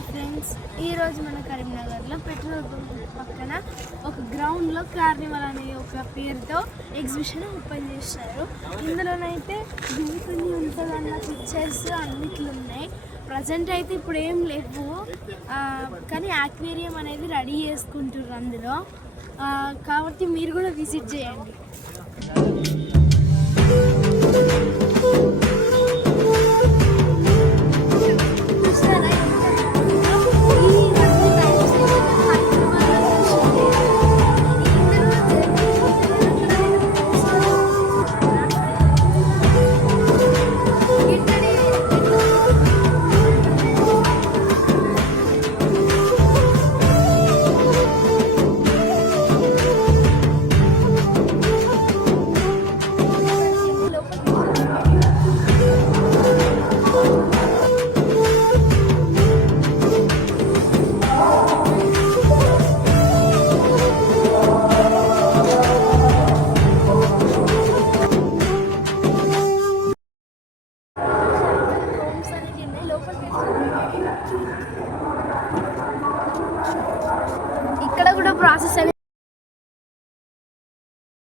Hi friends, ఈరోజు మన కరీంనగర్లో పెట్రోల్ బంక్ పక్కన ఒక గ్రౌండ్లో కార్నివల్ అనే ఒక పేరుతో ఎగ్జిబిషన్ ఓపెన్ చేశారు. ఇందులోనైతే దిగుతుంది ఉంటుందన్న పిక్చర్స్ అన్నిట్లు ఉన్నాయి. ప్రజెంట్ అయితే ఇప్పుడు ఏం లేవు, కానీ ఆక్వేరియం అనేది రెడీ చేసుకుంటున్నారు అందులో. కాబట్టి మీరు కూడా విజిట్ చేయండి. ఇక్కడ కూడా ప్రాసెస్ అనేది